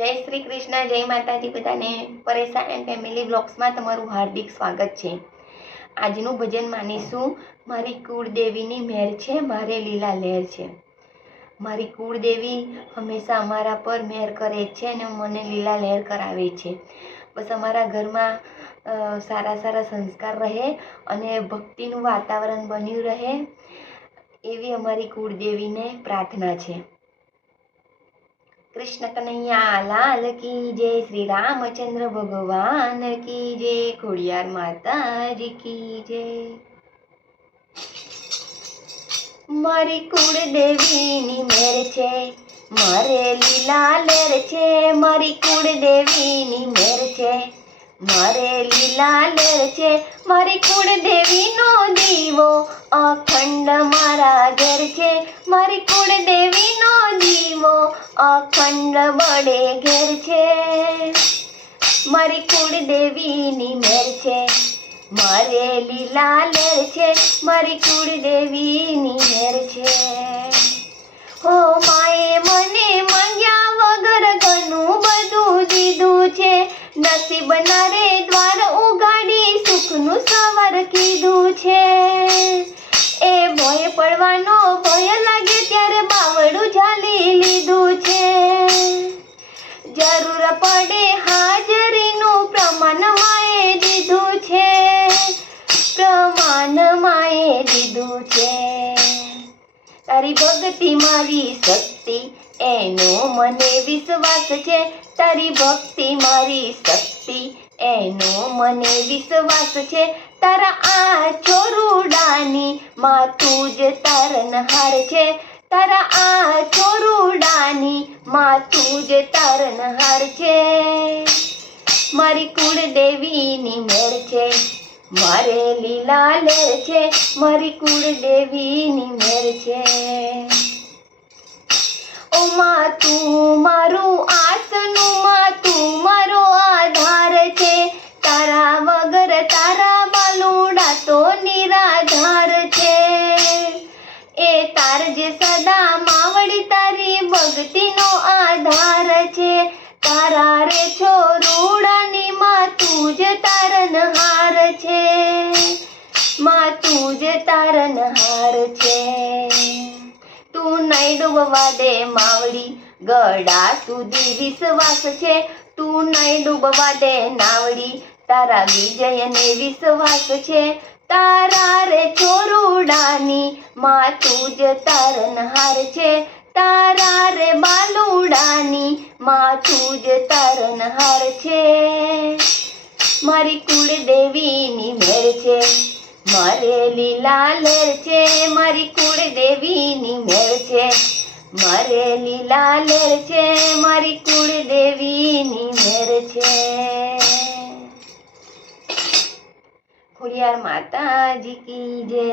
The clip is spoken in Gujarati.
જય શ્રી કૃષ્ણ, જય માતાજી બધાને. પરેશાન એન્ડ ફેમિલી બ્લોગ્સમાં તમારું હાર્દિક સ્વાગત છે. આજનું ભજન માનીશું. મારી કુળદેવીની મહેર છે, મારે લીલા લહેર છે. મારી કુળદેવી હંમેશા અમારા પર મહેર કરે છે અને મને લીલા લહેર કરાવે છે. બસ અમારા ઘરમાં સારા સારા સંસ્કાર રહે અને ભક્તિનું વાતાવરણ બન્યું રહે એવી અમારી કુળદેવીને પ્રાર્થના છે. કૃષ્ણ કનૈયા લાલ કી જય, શ્રી રામચંદ્ર ભગવાન કી જય, ખોડિયાર માતાજી કી જય. મારી કુળદેવીની મહેર છે, મારે લીલા લહેર છે. મારી કુળદેવીની મહેર છે, મારે લીલા લહેર છે. મારી કુળદેવીનો દીવો અખંડ મારા ઘેર છે. મારી કુળદેવીનો દીવો અખંડ બળે ઘેર છે. મારી કુળદેવીની મહેર છે, મારે લીલા લહેર છે. મારી કુળદેવીની મહેર છે. હો માએ મને માંગ્યા વગર ઘણું બધું દીધું છે. નસીબના રે દ્વાર ઉગાડી સુખનું સવાર કીધું છે. એ ભય પડવાનો ભય લાગે ત્યારે બાવડું ઝાલી લીધું છે. જરૂર પડે હાજરીનું પ્રમાણ માએ દીધું છે, પ્રમાણ માએ દીધું છે. તારી ભક્તિ મારી શક્તિ એનો મને વિશ્વાસ છે. તારી ભક્તિ મારી શક્તિ એનો મને વિશ્વાસ છે. તારા આ ચોરુડાની માથું જ તારનહાર છે. તારા આ ચોરુડાની માથું જ તારનહાર છે. મારી કુળદેવીની મહેર છે, મારે લીલા લહેર છે. મારી કુળદેવીની મહેર છે. ઓ માં તું મારું આસનું, માં તું મારો આધાર છે. તારા વગર તારા બાલુડા તો નિરાધાર છે. એ તાર જે સદા માવડી તારી ભક્તિનો આધાર છે. તારા રે છોરુડાની માં તું જ તારનહાર છે. માં તું જ તારનહાર છે. તું નહીં ડૂબવા દે માવડી, ગળા સુધી વિશ્વાસ છે. તું નહીં ડૂબવા દે નાવડી, તારા વિજયને વિશ્વાસ છે. તારા રે છોરુડાની માં તું જ તારનહાર છે. તારા રે બાલુડાની માં તું જ તારનહાર છે. મારી કુળદેવીની મહેર છે, મારે લીલા લહેર છે. મારી કુળદેવીની મહેર છે, મારે લીલા લહેર છે. મારી કુળદેવીની મહેર છે. ખોડિયાર માતાજી કી જય.